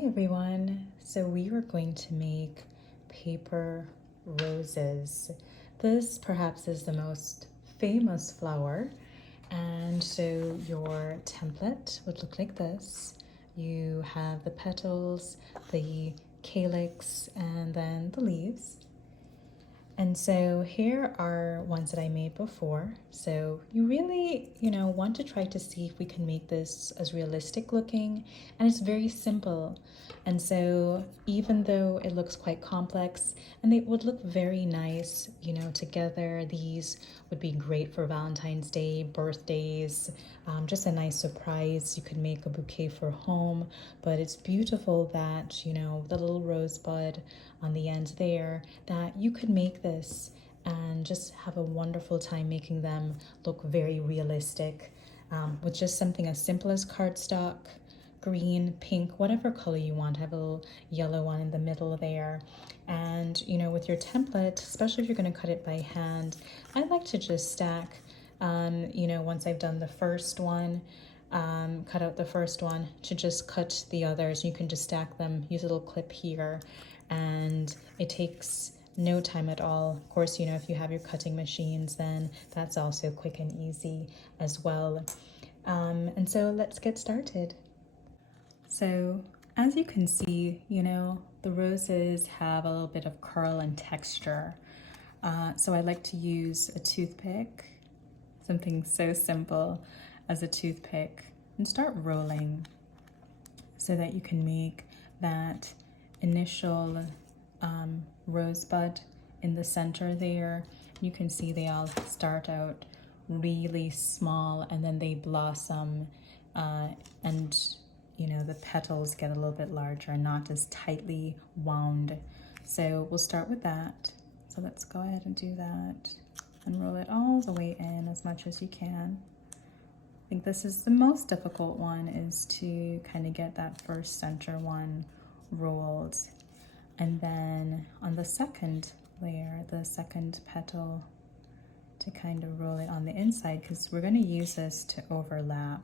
Hi everyone. So we are going to make paper roses. This perhaps is the most famous flower. And so your template would look like this. You have the petals, the calyx, and then the leaves. And so here are ones that I made before. So you really, want to try to see if we can make this as realistic looking. And it's very simple. And so even though it looks quite complex and they would look very nice, together, these would be great for Valentine's Day, birthdays, just a nice surprise. You could make a bouquet for home, but it's beautiful that, the little rosebud on the end there, that you could make this and just have a wonderful time making them look very realistic with just something as simple as cardstock, green, pink, whatever color you want. I have a little yellow one in the middle there. And, with your template, especially if you're going to cut it by hand, I like to just stack, once I've done the first one, cut out the first one, to just cut the others. You can just stack them, use a little clip here, and it takes no time at all. Of course, if you have your cutting machines, then that's also quick and easy as well. And so let's get started. So as you can see, the roses have a little bit of curl and texture. So I like to use a toothpick, something so simple as a toothpick, and start rolling so that you can make that initial rosebud in the center there. You can see they all start out really small and then they blossom and the petals get a little bit larger, not as tightly wound. So we'll start with that. So let's go ahead and do that and roll it all the way in as much as you can. I think this is the most difficult one, is to kind of get that first center one rolled. And then on the second layer, the second petal, to kind of roll it on the inside, because we're going to use this to overlap.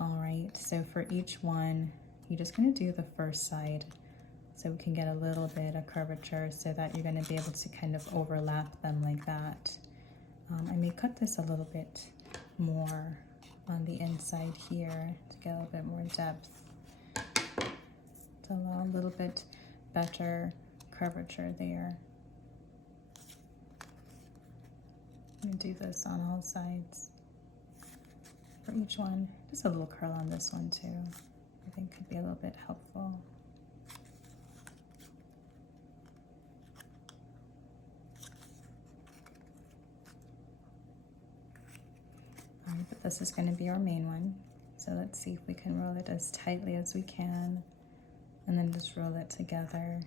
All right, so for each one, you're just going to do the first side so we can get a little bit of curvature, so that you're going to be able to kind of overlap them like that. I may cut this a little bit more on the inside here to get a little bit more depth, to allow a little bit better curvature there. I'm going to do this on all sides for each one. Just a little curl on this one too, I think could be a little bit helpful. All right, but this is going to be our main one. So let's see if we can roll it as tightly as we can, and then just roll it together.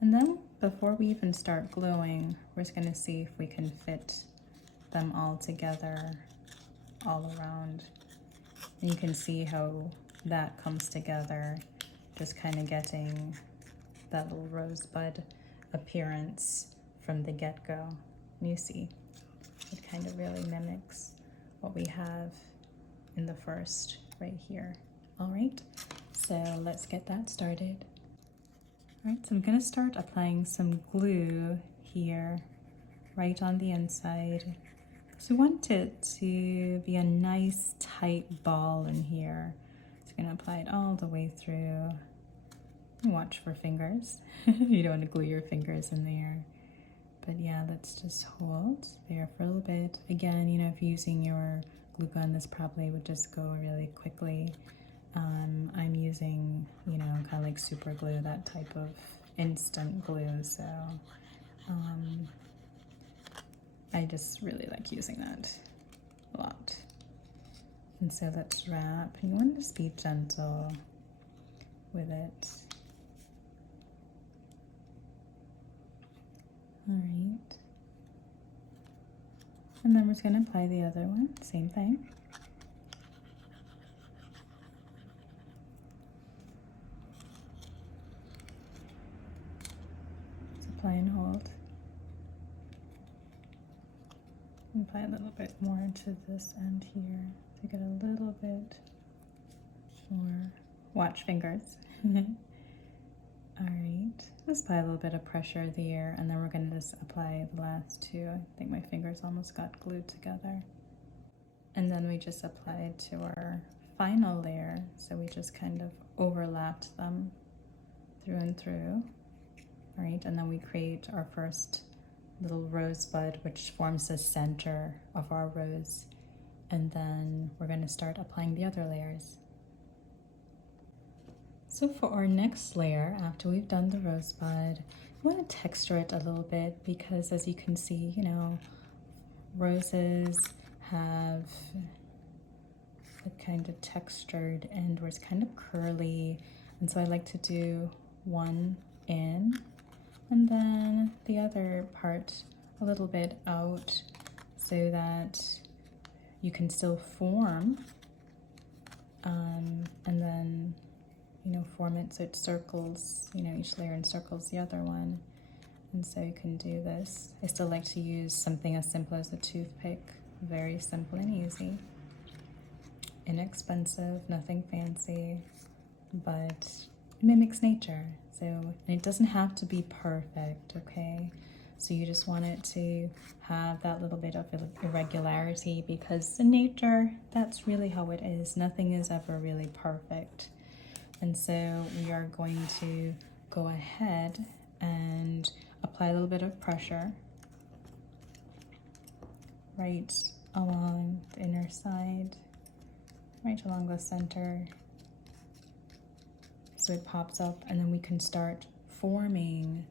And then before we even start gluing, we're just going to see if we can fit them all together all around. And you can see how that comes together, just kind of getting that little rosebud appearance from the get-go. You see, it kind of really mimics what we have in the first right here. All right, so let's get that started. All right, so I'm going to start applying some glue here, right on the inside. So we want it to be a nice tight ball in here. So I'm going to apply it all the way through. Watch for fingers. You don't want to glue your fingers in there. But yeah, let's just hold there for a little bit. Again, if you're using your glue gun, this probably would just go really quickly. I'm using, kind of like super glue, that type of instant glue. So I just really like using that a lot. And so let's wrap. And you want to just be gentle with it. All right. And then we're just going to apply the other one, same thing. Just apply and hold. And apply a little bit more to this end here to get a little bit more watch fingers. All right, let's apply a little bit of pressure there, and then we're going to just apply the last two. I think my fingers almost got glued together. And then we just applied to our final layer, so we just kind of overlapped them through and through. All right, and then we create our first little rosebud, which forms the center of our rose. And then we're going to start applying the other layers. So for our next layer, after we've done the rosebud, we want to texture it a little bit because, as you can see, you know, roses have a kind of textured end where it's kind of curly, and so I like to do one in and then the other part a little bit out so that you can still form and then, you know, form it so it circles, you know, each layer encircles the other one. And so you can do this. I still like to use something as simple as a toothpick. Very simple and easy. Inexpensive, nothing fancy, but it mimics nature. So, and it doesn't have to be perfect, okay? So you just want it to have that little bit of irregularity, because in nature, that's really how it is. Nothing is ever really perfect. And so we are going to go ahead and apply a little bit of pressure right along the inner side, right along the center, so it pops up, and then we can start forming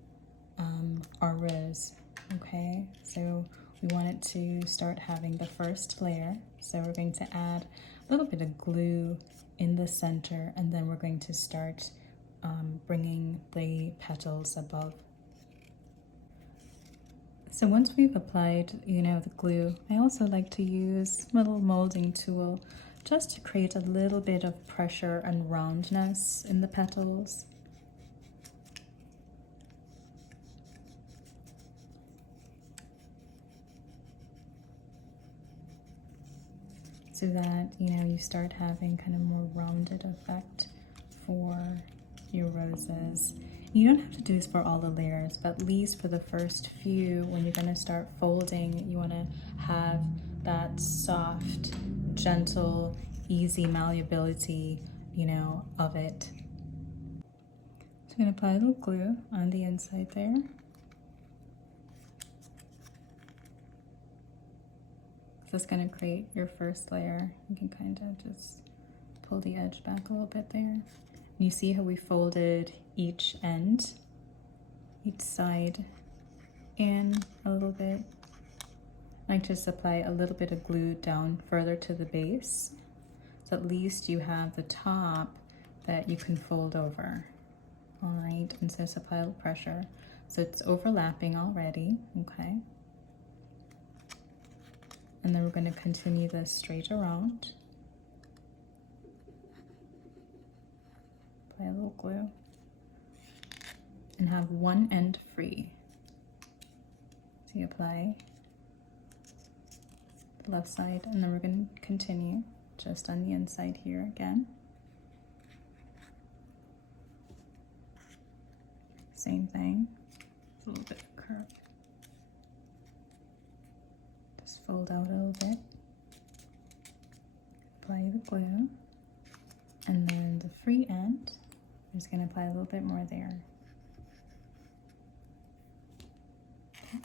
our rose. Okay, so we want it to start having the first layer, so we're going to add a little bit of glue in the center, and then we're going to start bringing the petals above. So once we've applied, you know, the glue, I also like to use my little molding tool just to create a little bit of pressure and roundness in the petals. So that, you know, you start having kind of more rounded effect for your roses. You don't have to do this for all the layers, but at least for the first few, when you're going to start folding, you want to have that soft, gentle, easy malleability, you know, of it. So I'm going to apply a little glue on the inside there. So it's going to create your first layer. You can kind of just pull the edge back a little bit there. You see how we folded each end, each side in a little bit. I just apply a little bit of glue down further to the base, so at least you have the top that you can fold over. All right, and so just apply a little pressure. So it's overlapping already, okay? And then we're going to continue this straight around. Apply a little glue and have one end free. So you apply the left side, and then we're going to continue just on the inside here again. Same thing, a little bit of curve. Just fold out a little bit. Apply the glue, and then the free end, I'm just going to apply a little bit more there. Okay.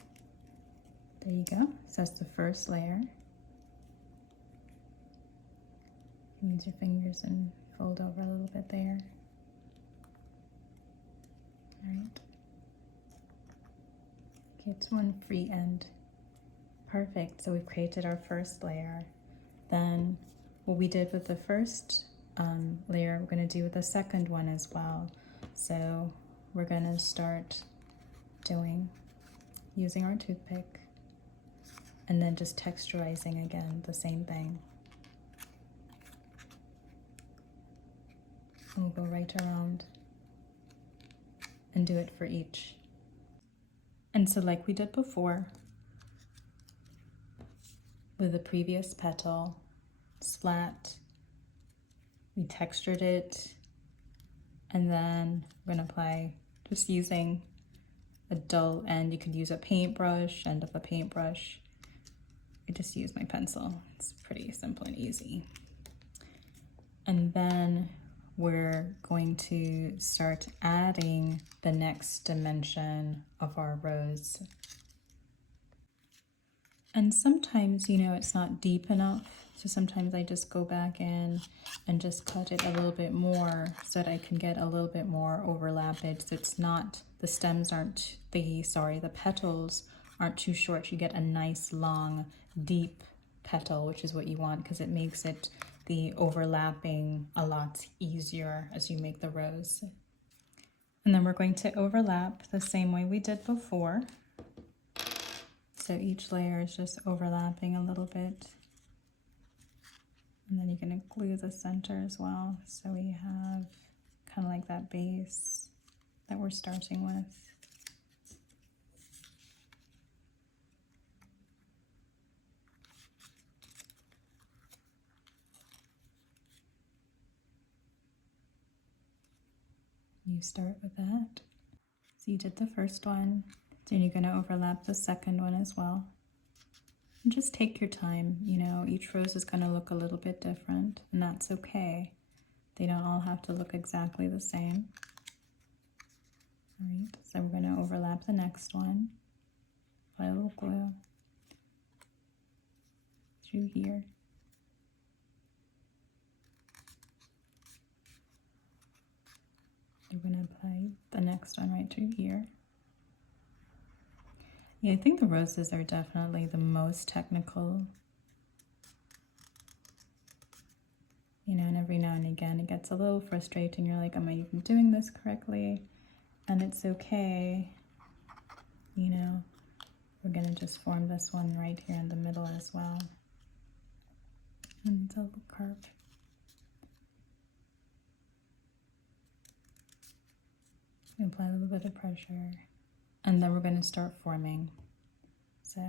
There you go. So that's the first layer. Use your fingers and fold over a little bit there. All right. Okay, it's one free end. Perfect. So we've created our first layer. Then what we did with the first layer, we're going to do with the second one as well. So we're going to start using our toothpick, and then just texturizing again, the same thing. And we'll go right around and do it for each. And so like we did before with the previous petal, it's flat, we textured it, And then I'm gonna apply, just using a dull end. You could use a paintbrush, end of a paintbrush. I just use my pencil. It's pretty simple and easy. And then we're going to start adding the next dimension of our rose. And sometimes, you know, it's not deep enough. So sometimes I just go back in and just cut it a little bit more so that I can get a little bit more overlappage. So it's not, the stems aren't, the petals aren't too short. You get a nice long, deep petal, which is what you want, because it makes it, the overlapping, a lot easier as you make the rose. And then we're going to overlap the same way we did before. So each layer is just overlapping a little bit. And then you're going to glue the center as well. So we have kind of like that base that we're starting with. You start with that. So you did the first one, then you're going to overlap the second one as well. And just take your time, you know, each rose is going to look a little bit different, and that's okay. They don't all have to look exactly the same. All right, so we're going to overlap the next one. Apply a little glue through here. We're going to apply the next one right through here. Yeah, I think the roses are definitely the most technical. You know, and every now and again it gets a little frustrating. You're like, am I even doing this correctly? And it's okay. You know, we're going to just form this one right here in the middle as well. And it's a little curve. Apply a little bit of pressure. And then we're going to start forming. So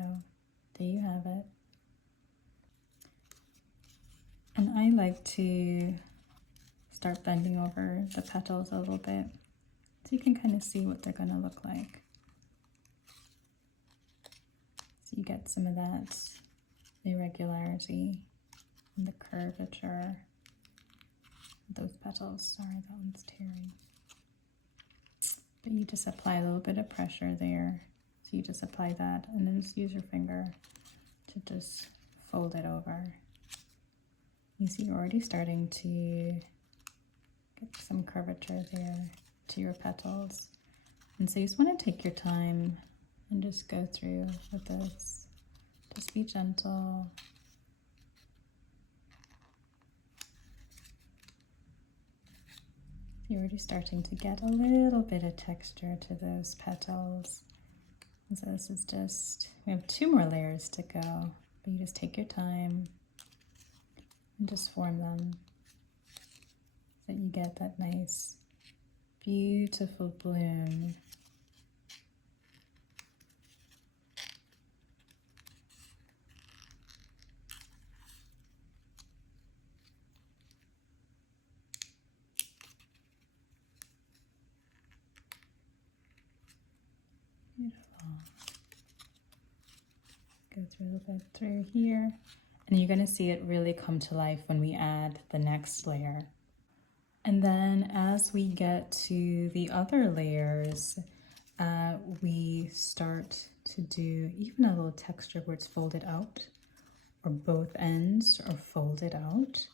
there you have it. And I like to start bending over the petals a little bit so you can kind of see what they're going to look like. So you get some of that irregularity and the curvature of those petals. Sorry, that one's tearing. But you just apply a little bit of pressure there. So you just apply that and then just use your finger to just fold it over. You see you're already starting to get some curvature there to your petals. And so you just want to take your time and just go through with this. Just be gentle. You're already starting to get a little bit of texture to those petals. And so this is just, we have 2 more layers to go, but you just take your time and just form them so that you get that nice, beautiful bloom. Beautiful. Go through a little bit through here. And you're going to see it really come to life when we add the next layer. And then as we get to the other layers, we start to do even a little texture where it's folded out, or both ends are folded out.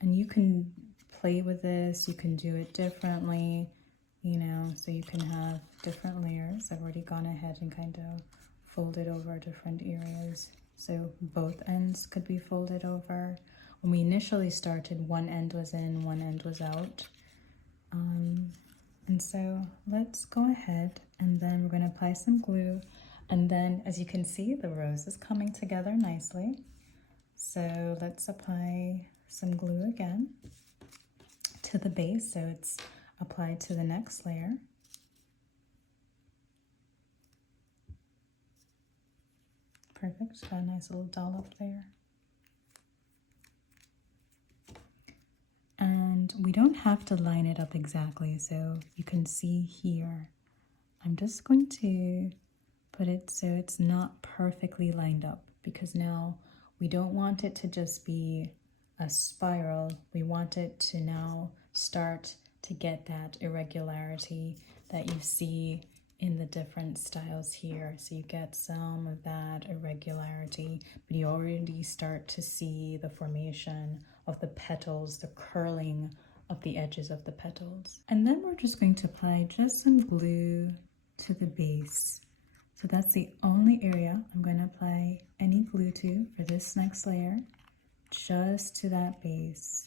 And you can play with this, you can do it differently, you know, so you can have different layers. I've already gone ahead and kind of folded over different areas. So both ends could be folded over. When we initially started, one end was in, one end was out. And so let's go ahead and then we're going to apply some glue. And then as you can see, the rose is coming together nicely. So let's apply some glue again to the base so it's applied to the next layer. Perfect, got a nice little dollop there. And we don't have to line it up exactly, so you can see here. I'm just going to put it so it's not perfectly lined up, because now we don't want it to just be a spiral. We want it to now start to get that irregularity that you see in the different styles here. So you get some of that irregularity, but you already start to see the formation of the petals, the curling of the edges of the petals. And then we're just going to apply just some glue to the base. So that's the only area I'm going to apply any glue to for this next layer, just to that base.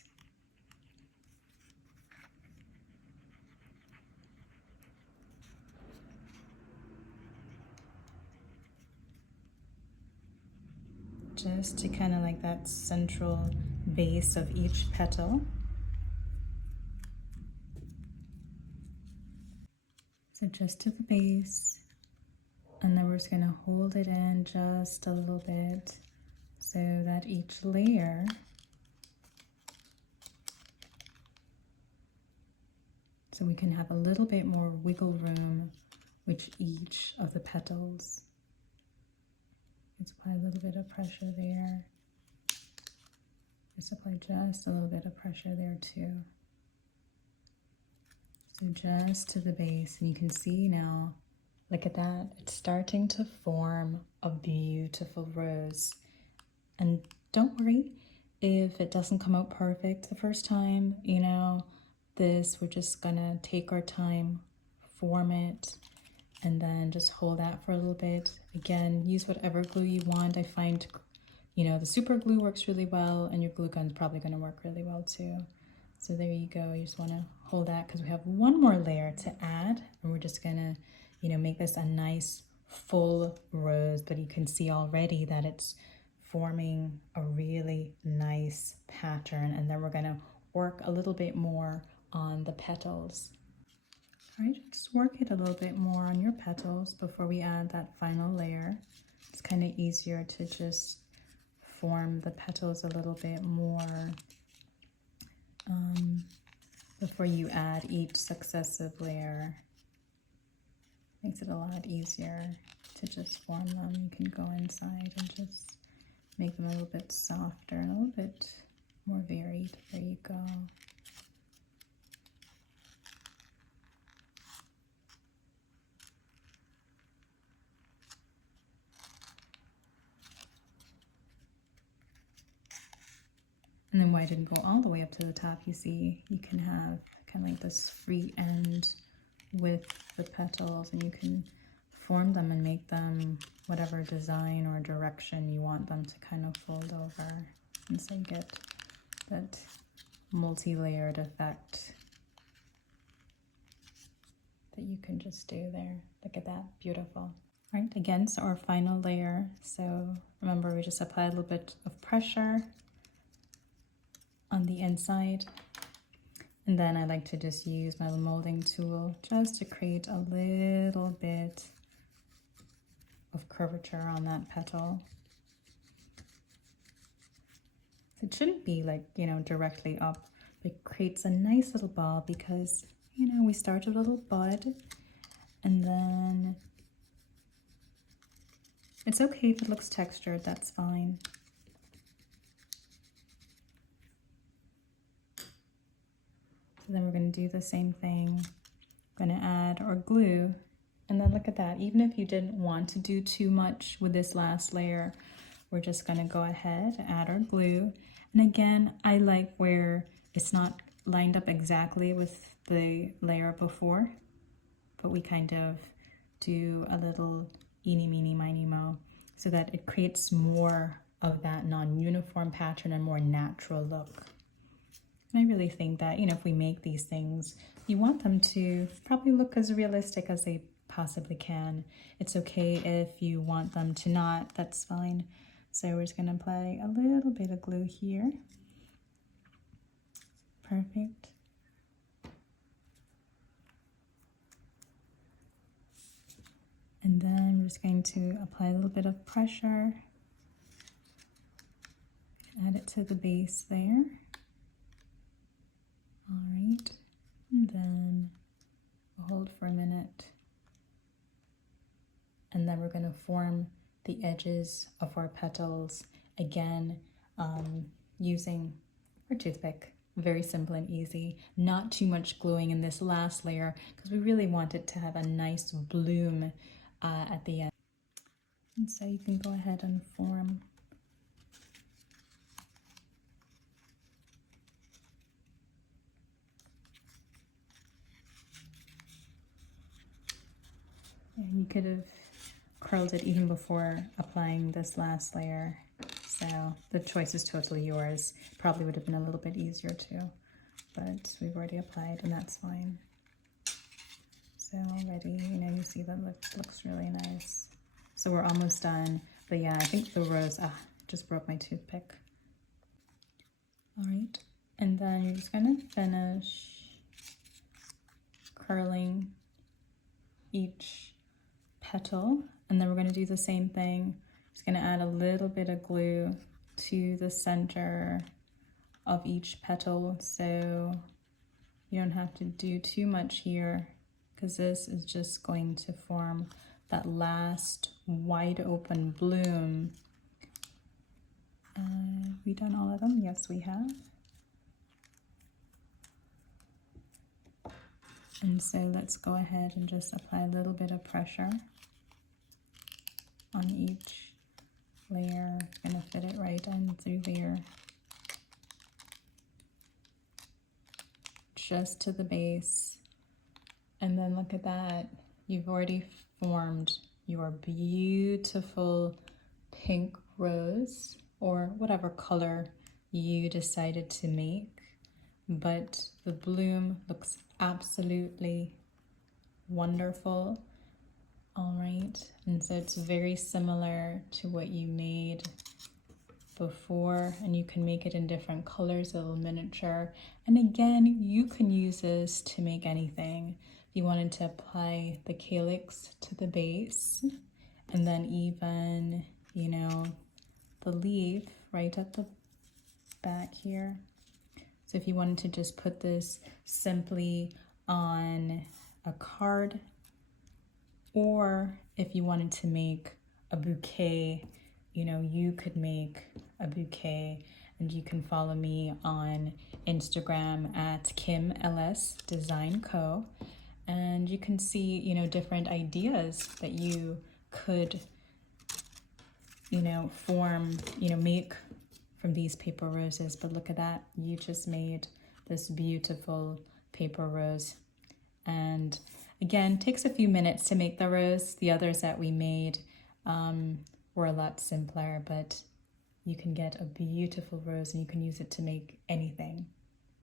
Just to kind of like that central base of each petal. So just to the base, and then we're just going to hold it in just a little bit so that each layer so we can have a little bit more wiggle room with each of the petals. Let's apply a little bit of pressure there. Just apply just a little bit of pressure there too. So just to the base, and you can see now, look at that, it's starting to form a beautiful rose. And don't worry if it doesn't come out perfect the first time, you know, we're just gonna take our time, form it, and then just hold that for a little bit. Again, use whatever glue you want. I find, you know, the super glue works really well, and your glue gun's probably gonna work really well too. So there you go. You just wanna hold that because we have one more layer to add, and we're just gonna, you know, make this a nice full rose, but you can see already that it's forming a really nice pattern. And then we're gonna work a little bit more on the petals. All right, just work it a little bit more on your petals before we add that final layer. It's kind of easier to just form the petals a little bit more before you add each successive layer. Makes it a lot easier to just form them. You can go inside and just make them a little bit softer and a little bit more varied. There you go. And then why I didn't go all the way up to the top, you see, you can have kind of like this free end with the petals, and you can form them and make them whatever design or direction you want them to kind of fold over. And so you get that multi-layered effect that you can just do there. Look at that, beautiful. All right, again, so our final layer. So remember, we just applied a little bit of pressure on the inside, and then I like to just use my molding tool just to create a little bit of curvature on that petal. It shouldn't be like, you know, directly up, but it creates a nice little ball because, you know, we start a little bud, and then it's okay if it looks textured, that's fine. Then we're going to do the same thing. I'm going to add our glue, and then look at that. Even if you didn't want to do too much with this last layer, we're just going to go ahead and add our glue. And again, I like where it's not lined up exactly with the layer before, but we kind of do a little eeny, meeny, miny, mo, so that it creates more of that non-uniform pattern and more natural look. And I really think that, you know, if we make these things, you want them to probably look as realistic as they possibly can. It's okay if you want them to not, that's fine. So we're just going to apply a little bit of glue here. Perfect. And then we're just going to apply a little bit of pressure. Add it to the base there. All right, and then we'll hold for a minute. And then we're going to form the edges of our petals again using our toothpick. Very simple and easy. Not too much gluing in this last layer because we really want it to have a nice bloom at the end. And so you can go ahead and form and you could have curled it even before applying this last layer. So the choice is totally yours. Probably would have been a little bit easier too, but we've already applied and that's fine. So already, you know, you see that looks really nice. So we're almost done, but yeah, I think the rose, just broke my toothpick. All right, and then you're just gonna finish curling each petal, and then we're gonna do the same thing. Just gonna add a little bit of glue to the center of each petal, so you don't have to do too much here, because this is just going to form that last wide open bloom. Have we done all of them? Yes, we have. And so let's go ahead and just apply a little bit of pressure on each layer. I'm gonna fit it right in through there, just to the base. And then look at that, you've already formed your beautiful pink rose, or whatever color you decided to make, but the bloom looks absolutely wonderful. All right, and so it's very similar to what you made before, and you can make it in different colors, a little miniature. And again, you can use this to make anything. If you wanted to apply the calyx to the base, and then even, you know, the leaf right at the back here. So if you wanted to just put this simply on a card, or if you wanted to make a bouquet, you know, you could make a bouquet. And you can follow me on Instagram at Kim LS Design Co. And you can see, you know, different ideas that you could, you know, form, you know, make from these paper roses. But look at that, you just made this beautiful paper rose. And again, takes a few minutes to make the rose. The others that we made were a lot simpler, but you can get a beautiful rose and you can use it to make anything.